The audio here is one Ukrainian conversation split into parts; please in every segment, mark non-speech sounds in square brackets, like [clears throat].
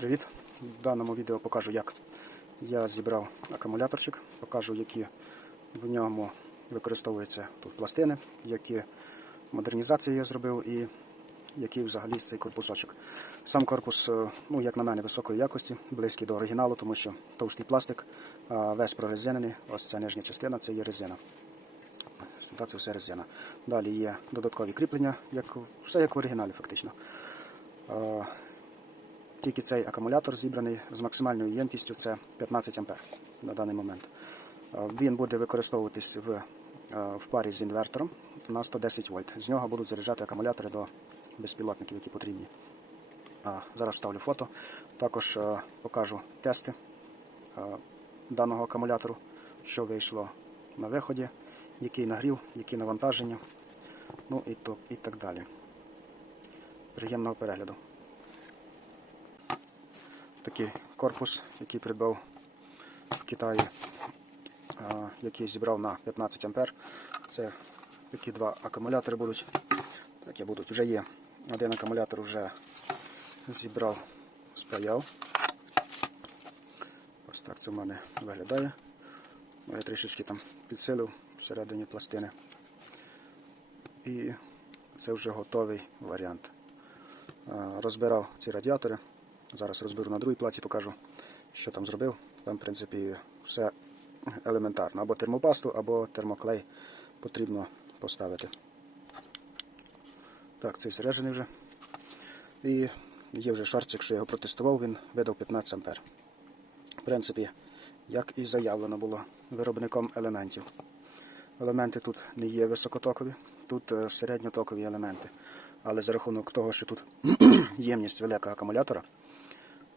Привіт! В даному відео покажу, як я зібрав акумуляторчик, покажу, які в ньому використовуються тут пластини, які модернізації я зробив і який взагалі цей корпусочок. Сам корпус, е, ну як на мене, високої якості, близький до оригіналу, тому що товстий пластик, весь прорезинений. Ось ця нижня частина це є резина. Сюди це все резина. Далі є додаткові кріплення, як, все як в оригіналі, фактично. Е, тільки цей акумулятор зібраний з максимальною ємкістю це 15 А на даний момент. Е, Він буде використовуватись в, е, в парі з інвертором на 110 вольт. З нього будуть заряджати акумулятори до безпілотників, які потрібні. Зараз вставлю фото. Також е, покажу тести е, даного акумулятору, що вийшло на виході, який нагрів, які навантаження, ну і так далі. Приємного перегляду такий корпус, який придбав в Китаї, який зібрав на 15 ампер. Це такі два акумулятори будуть. Такі будуть. Вже є. Один акумулятор вже зібрав, спаяв. Ось так це в мене виглядає. Ну, Я трішечки там підсилив всередині пластини. І це вже готовий варіант. Розбирав ці радіатори. Зараз розберу на другій платі, покажу, що там зробив. Там, в принципі, все елементарно. Або термопасту, або термоклей потрібно поставити. Так, цей заряджений вже. І є вже шарчик, що я його протестував, він видав 15 ампер. В принципі, як і заявлено було виробником елементів. Елементи тут не є високотокові, тут е, середньотокові елементи. Але за рахунок того, що тут [clears throat] ємність велика акумулятора,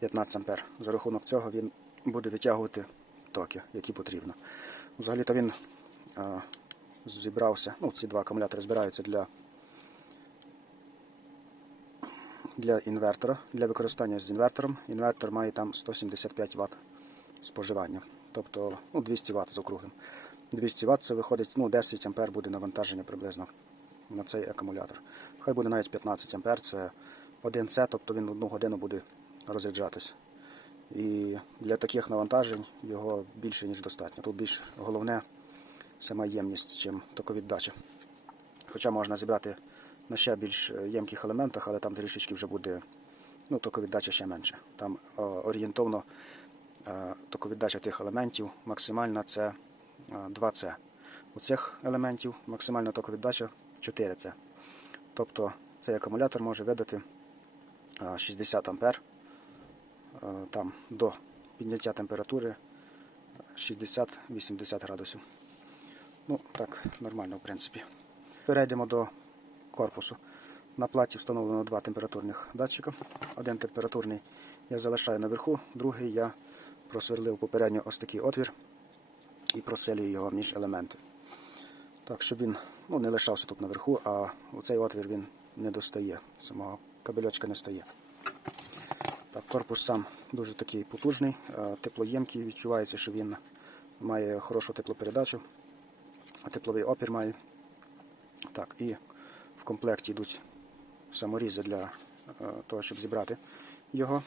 15 ампер. За рахунок цього він буде витягувати токи, які потрібно. Взагалі-то він а, зібрався, ну, ці два акумулятори збираються для, для інвертора, для використання з інвертором. Інвертор має там 175 Вт споживання, тобто ну, 200 Вт з округлим. 200 Вт це виходить, ну, 10 ампер буде навантаження приблизно на цей акумулятор. Хай буде навіть 15 ампер, це 1 С, тобто він одну годину буде розряджатись. І для таких навантажень його більше, ніж достатньо. Тут більш головне сама ємність, чим токовіддача. Хоча можна зібрати на ще більш ємких елементах, але там трішечки вже буде ну, токовіддача ще менше. Там о, орієнтовно е, токовіддача тих елементів максимальна це е, 2С. У цих елементів максимальна токовіддача 4С. Тобто цей акумулятор може видати е, 60 ампер е, там до підняття температури 60-80 градусів. Ну, так, нормально, в принципі. Перейдемо до корпусу. На платі встановлено два температурних датчика. Один температурний я залишаю наверху, другий я просверлив попередньо ось такий отвір і проселюю його між елементи. Так, щоб він ну, не лишався тут наверху, а цей отвір він не достає, самого кабельочка не стає. Так, корпус сам дуже такий потужний, е, теплоємкий, відчувається, що він має хорошу теплопередачу, тепловий опір має. Так, і в комплекті йдуть саморізи для е, того, щоб зібрати його.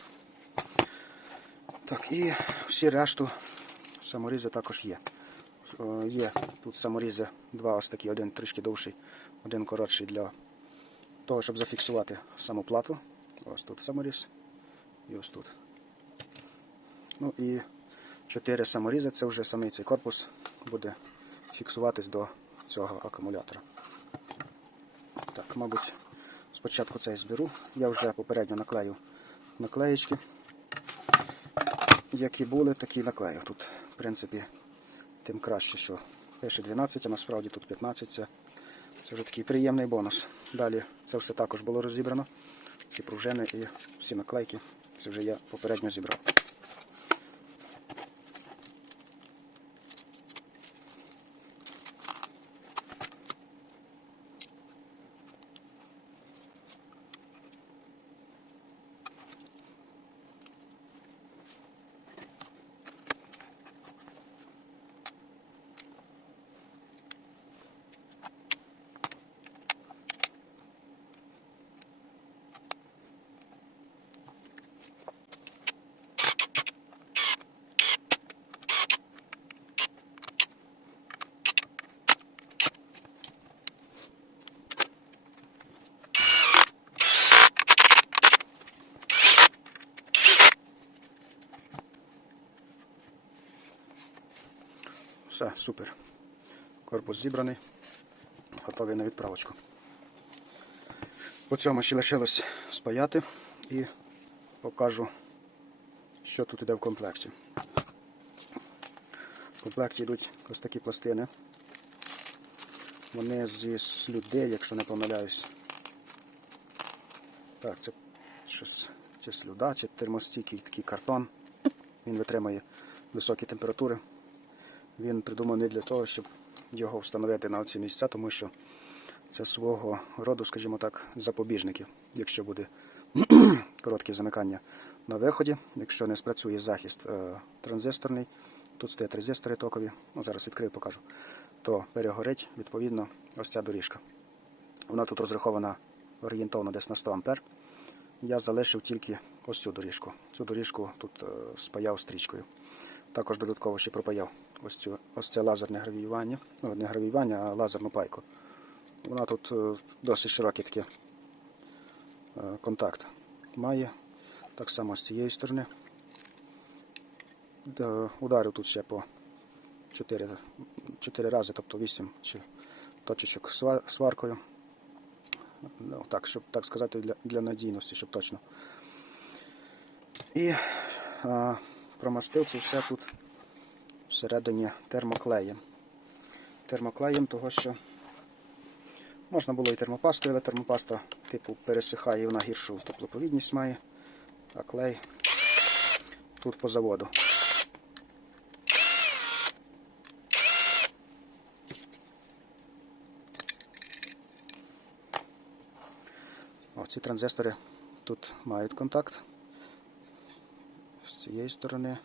Так, і всі решту саморізи також є. Е, Є тут саморізи два ось такі, один трішки довший, один коротший для того, щоб зафіксувати саму плату. Ось тут саморіз і ось тут. Ну і чотири саморізи, це вже самий цей корпус буде фіксуватись до цього акумулятора. Так, мабуть, спочатку цей зберу. Я вже попередньо наклею наклеєчки. Які були, такі наклею. Тут, в принципі, тим краще, що пише 12, а насправді тут 15. Це, це вже такий приємний бонус. Далі це все також було розібрано. Ці пружини і всі наклейки. Це вже я попередньо зібрав. Все, супер. Корпус зібраний, готовий на відправочку. По цьому ще лишилось спаяти і покажу, що тут іде в комплекті. В комплекті йдуть ось такі пластини. Вони зі слюди, якщо не помиляюсь. Так, це чи слюда, чи термостійкий такий картон. Він витримує високі температури. Він придуманий для того, щоб його встановити на оці місця, тому що це свого роду, скажімо так, запобіжники. Якщо буде [clears throat] коротке замикання на виході, якщо не спрацює захист е, транзисторний, тут стоять резистори токові, ну, зараз відкрию, покажу, то перегорить відповідно ось ця доріжка. Вона тут розрахована орієнтовно десь на 100 ампер. Я залишив тільки ось цю доріжку. Цю доріжку тут е, спаяв стрічкою. Також додатково ще пропаяв ось, цю, ось це лазерне гравіювання. Ну, не гравіювання, а лазерну пайку. Вона тут е, досить широкий такий е, контакт має. Так само з цієї сторони. Де Ударив тут ще по 4, 4 рази, тобто 8 чи точечок сваркою. Ну, так, щоб так сказати, для, для надійності, щоб точно. І а, промастив це все тут всередині термоклеєм. Термоклеєм, того що можна було і термопастою, але термопаста типу пересихає, і вона гіршу теплоповідність має, а клей тут по заводу. О, ці транзистори тут мають контакт. З цієї сторони.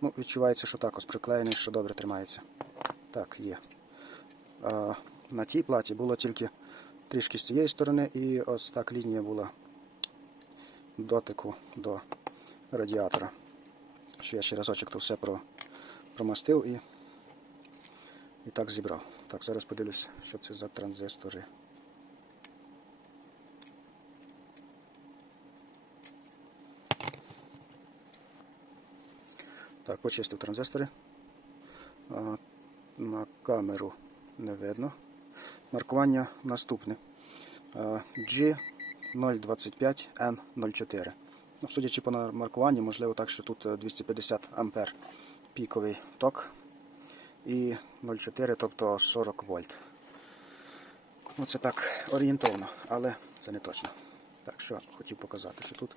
Ну, відчувається, що також приклеєний, що добре тримається. Так, є. А, на тій платі було тільки трішки з цієї сторони, і ось так лінія була дотику до радіатора. Що я ще разочок то все про, промастив і, і так зібрав. Так, зараз подивлюсь, що це за транзистори. Так, почистив транзистори. А, На камеру не видно. Маркування наступне. А, G025N04. Ну, судячи по маркуванню, можливо так, що тут е, 250 ампер піковий ток і 0,4, тобто 40 вольт. Ну, це так орієнтовно, але це не точно. Так, що хотів показати, що тут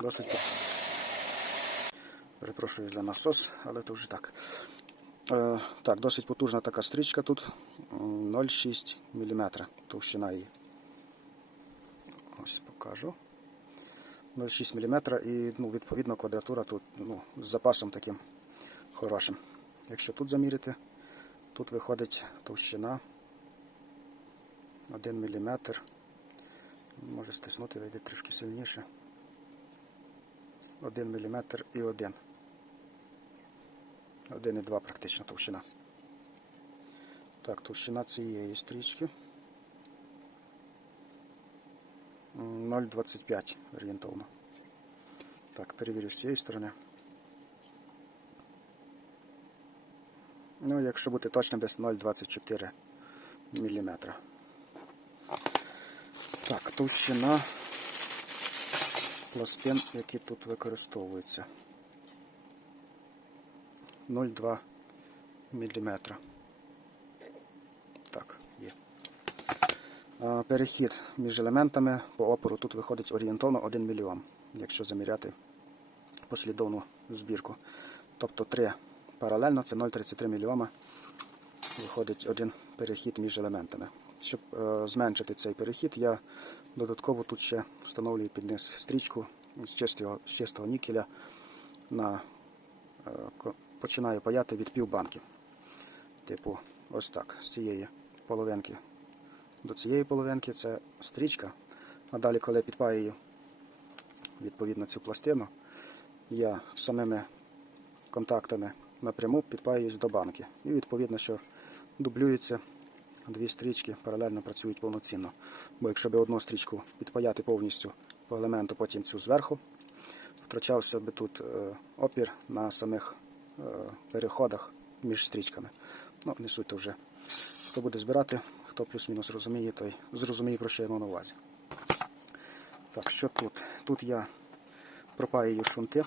досить Перепрошую за насос, але то вже так. Е, так, досить потужна така стрічка тут. 0,6 мм товщина її. Ось покажу. 0,6 мм і ну, відповідно квадратура тут ну, з запасом таким хорошим. Якщо тут заміряти, тут виходить товщина 1 мм. Може стиснути, вийде трішки сильніше. 1 мм і 1. 1,2 практично товщина. Так, товщина цієї стрічки. 0,25 орієнтовно. Так, перевірю з цієї сторони. Ну, якщо бути точним, десь 0,24 мм. Так, товщина пластин, які тут використовуються. 0,2 мм. Так, є. Перехід між елементами по опору тут виходить орієнтовно 1 мільйон, якщо заміряти послідовну збірку. Тобто 3 паралельно це 0,33 мільйома. Виходить один перехід між елементами. Щоб е, зменшити цей перехід, я додатково тут ще встановлюю під низ стрічку з чистого, нікеля на е, починаю паяти від півбанки. Типу, ось так, з цієї половинки до цієї половинки це стрічка. А далі, коли підпаюю відповідно цю пластину, я самими контактами напряму підпаююсь до банки. І відповідно, що дублюються дві стрічки, паралельно працюють повноцінно. Бо якщо б одну стрічку підпаяти повністю по елементу, потім цю зверху, втрачався би тут е, опір на самих переходах між стрічками. Ну, не суть вже. Хто буде збирати, хто плюс-мінус розуміє, той зрозуміє, про що я мав на увазі. Так, що тут? Тут я пропаюю шунти,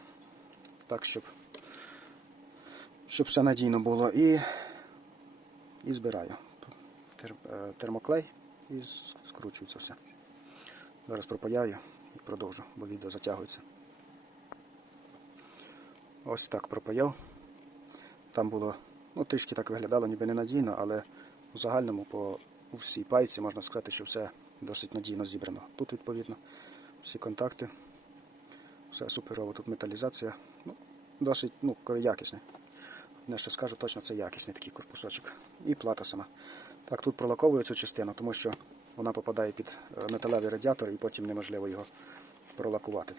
так, щоб, щоб все надійно було. І, і збираю е, термоклей і с- скручую це все. Зараз пропаяю і продовжу, бо відео затягується. Ось так пропаяв. Там було, ну трішки так виглядало, ніби ненадійно, але в загальному по всій пайці можна сказати, що все досить надійно зібрано. Тут відповідно всі контакти, все суперово, тут металізація. Ну, досить ну, якісний. Не що скажу, точно це якісний такий корпусочок. І плата сама. Так, тут пролаковую цю частину, тому що вона попадає під е, металевий радіатор і потім неможливо його пролакувати.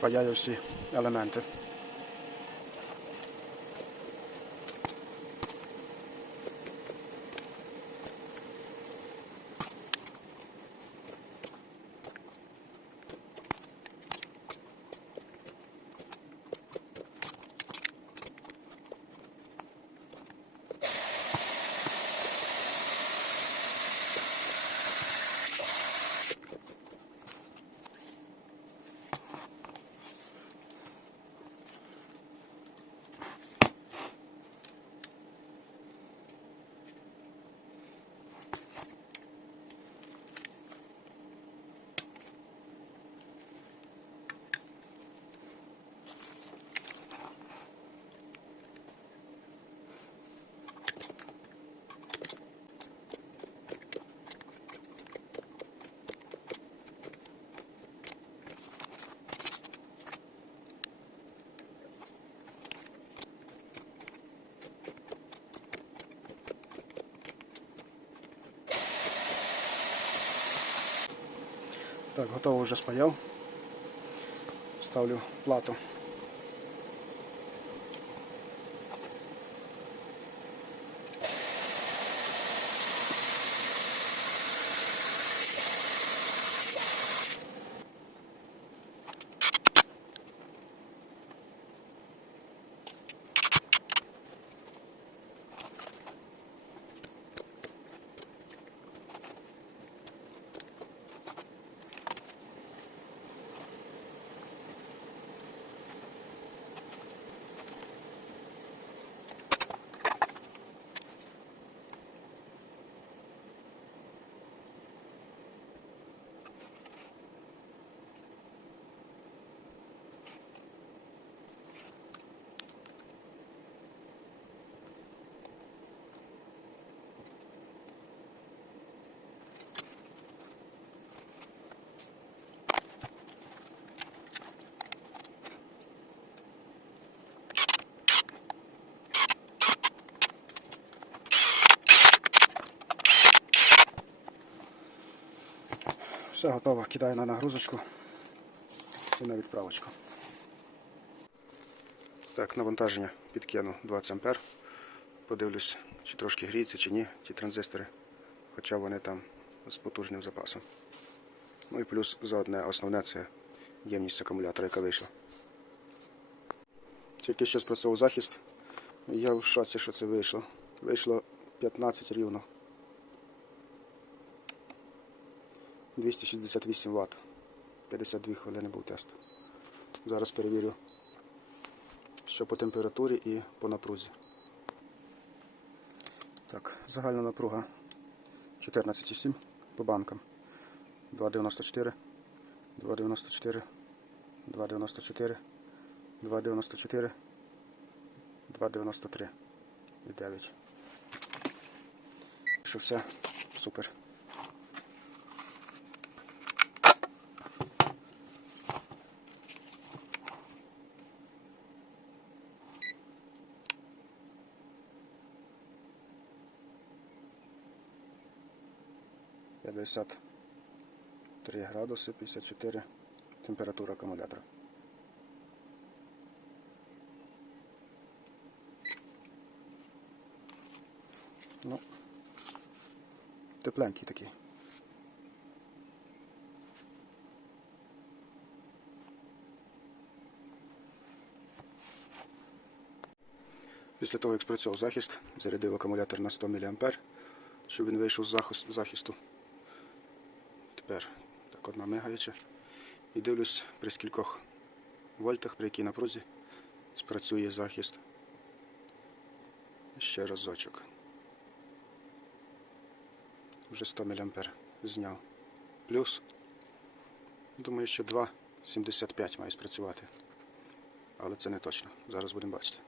Паяю всі елементи. Так, готово вже спаяв. Ставлю плату. Все готово. Кидаю на нагрузочку і на відправочку. Так, навантаження підкину 20 А. Подивлюсь, чи трошки гріється, чи ні, ті транзистори. Хоча вони там з потужним запасом. Ну і плюс за одне основне це ємність акумулятора, яка вийшла. Тільки що спрацьовував захист. Я в шоці, що це вийшло. Вийшло 15 рівно. 268 Вт. 52 хвилини був тест. Зараз перевірю, що по температурі і по напрузі. Так, загальна напруга 14,7 по банкам. 2,94. 2,94, 2,94, 2,94, 2,93 і 9. Що все супер. П'ятдесят три градуси, 54 температура акумулятора. Ну, тепленький такий. Після того, як спрацював захист, зарядив акумулятор на 100 мА, щоб він вийшов з захисту. Тепер так одна мигаюча. І дивлюсь, при скількох вольтах, при якій напрузі спрацює захист. Ще разочок. Вже 100 мА зняв. Плюс. Думаю, що 2,75 має спрацювати. Але це не точно. Зараз будемо бачити.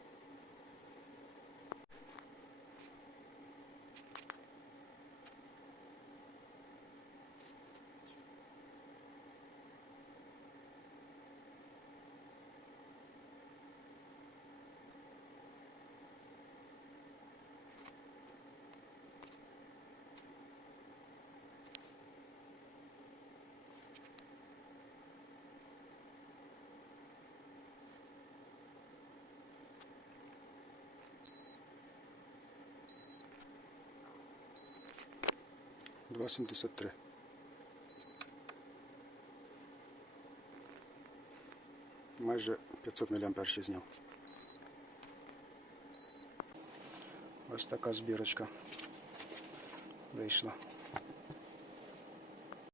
Два сімдесят три. Майже 500 мА зняв. Ось така збірочка вийшла.